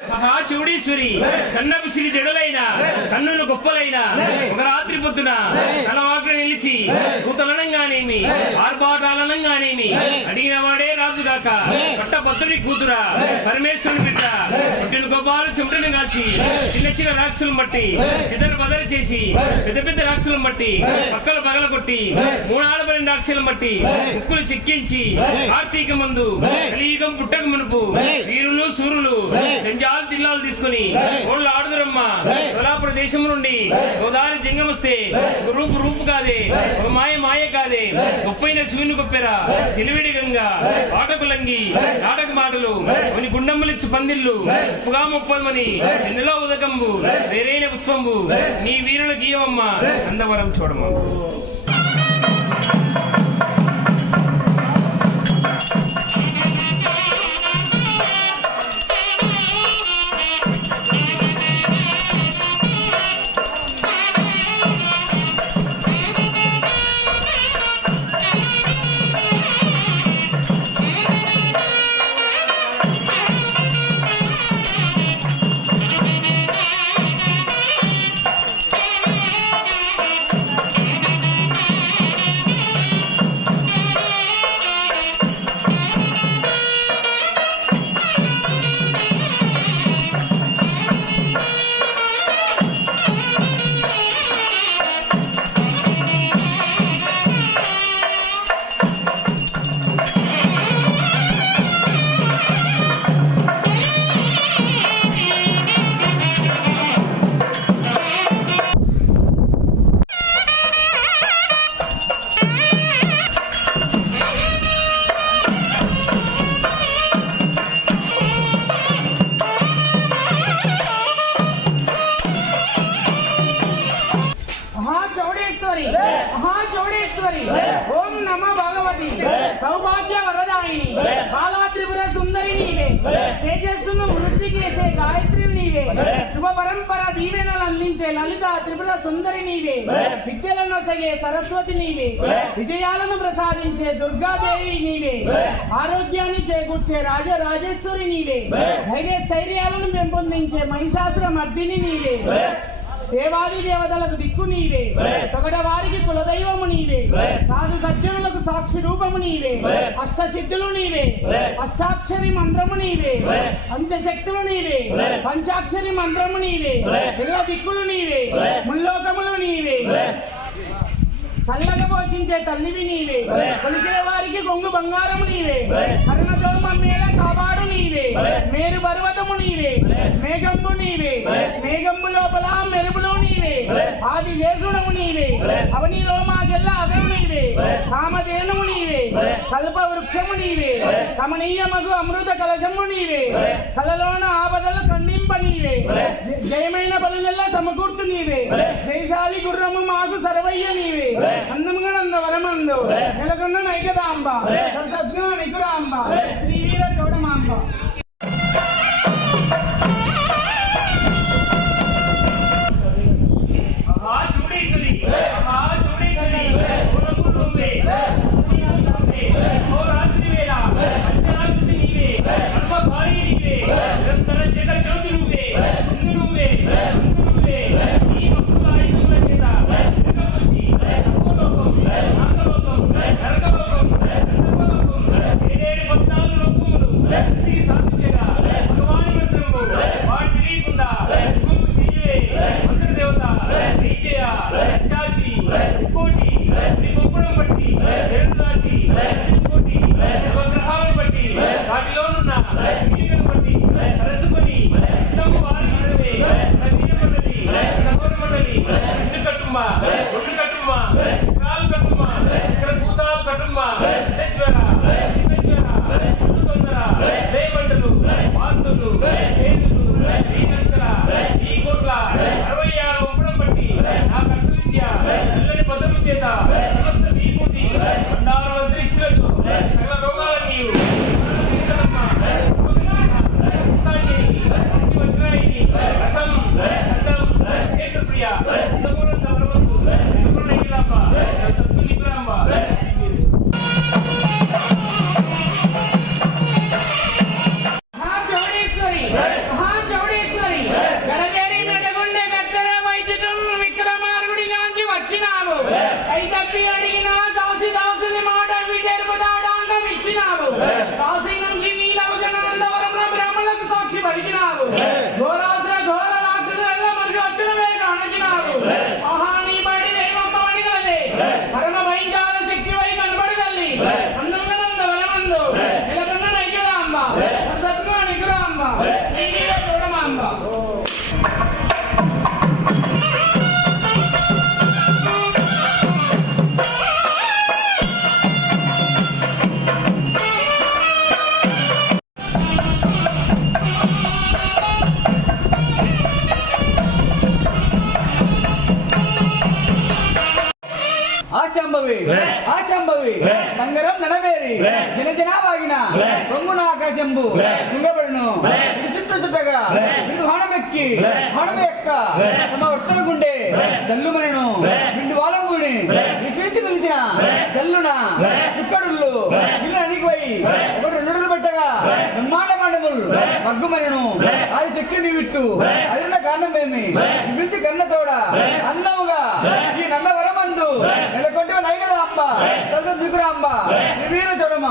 మహాచూడీశ్వరి సన్నపు సిరి జడలైన కన్నులు గొప్పలైన ఒక రాత్రి పొద్దున తలవాట్ల నిలిచి కూతలనంగానేమి ఆర్భాటాలనంగానేమి అడిగిన వాడే రాజుగాక పట్టభద్రుడి కూతురా పరమేశ్వరుని బిడ్డ పుట్టిన గొప్పాలు చెమటను కాల్చి చిన్న చిన్న రాక్షసులను బట్టి చిదర బదర చేసి పెద్ద పెద్ద రాక్షసులను బట్టి పక్కలు పగల కొట్టి మూడాడబడిన రాక్షసులను బట్టి ముక్కులు చెక్కించి కార్తీక మందు కలియుగం పుట్టక మునుపు వీరులు సూరులు జంజాల జిల్లాలు తీసుకుని ఓళ్ళ ఆడుదురమ్మ కొల్లాపుర దేశం నుండి గోదావరి జంగం వస్తే ఒక రూపు కాదే ఒక మాయ కాదే గొప్పైన శివుని గొప్పెరా తెలివిడి గంగా ఆటకు లంగి నాటక మాటలు కొన్ని గుండమ్మలిచ్చు పందిళ్ళు ఉప్పుగా ముప్పమని ఎన్నెలో ఉదకంబు వేరైన పుష్పంబు నీ వీరుల గీయమమ్మ అందవరం చూడమ్మ. మహాచౌడేశ్వరి ఓం నమ భగవతి సౌభాగ్య వరదాయిని బాలా త్రిపుర సుందరి నీవే తేజస్సును వృద్ధి చేసే గాయత్రి నీవే శుభ పరంపర దీవెనలు అందించే లలిత త్రిపుర సుందరి నీవే విద్యలను సగే సరస్వతి నీవే విజయాలను ప్రసాదించే దుర్గాదేవి నీవే ఆరోగ్యాన్ని చేకూర్చే రాజరాజేశ్వరి నీవే ధైర్య స్థైర్యాలను పెంపొందించే మహిషాసుర మర్దిని నీవే దేవాది దేవతలకు దిక్కు నీవే తొగడ వారికి కులదైవము నీవే సాధు సజ్జనులకు సాక్షి రూపము నీవే అష్టసిద్ధులు నీవే అష్టాక్షరి మంత్రము నీవే పంచశక్తులు నీవే పంచాక్షరి మంత్రము నీవే పిల్ల దిక్కులు నీవే ముల్లోకములు నీవే చల్లగా పోషించే తల్లివి నీవే కొలిచిన వారికి కొంగు బంగారము నీవే కరుణతో మమ్మేల కాపాడు నీవే మేరు పర్వతము నీవే మేఘంబు నీవే మేఘంబు లోపల మెరుపులు నీవే ఆది శేషుడము నీవే అవనిలో మాకెల్లా అదము నీవే కామధేనుము నీవే కల్ప వృక్షము నీవే కమనీయమగు అమృత కలశము నీవే కలలోన ఆపదల ఖండింప నీవే జయమైన బలులెల్లా సమకూర్చు నీవే జయశాలి గుర్రము మాకు సర్వయ్య నీవే అందముగా నంద వరమందు నెలకొండ నైకదాంబ సద్గుణ నికురాంబ శ్రీవీర చౌడమాంబ. సంభవి ఆశంభవి సంగరం నడవేరి దినజనావాగిన పొంగున ఆకాశంబు తుంగబడును చుట్ట చుట్టగా బిందు హోణమెక్కి హోణము ఎక్క తమ వర్తనుకుంటే జల్లుమనను బిందు వాలంబుని విస్మించి నిలిచిన జల్లున చుక్కడుళ్ళు ఇల్లు అణిగిపోయి ఒకటి రెండు పెట్టగా బ్రహ్మాండ మండములు మగ్గుమనను అది శక్తి నీవిట్టు అదిన్న కారణమేమి పిలిచి కన్న తోడ అన్నముగా ఈ నందవరమందు నెలకొంటే నైగద అంబ దిగురా అంబ వీర చూడమ్మ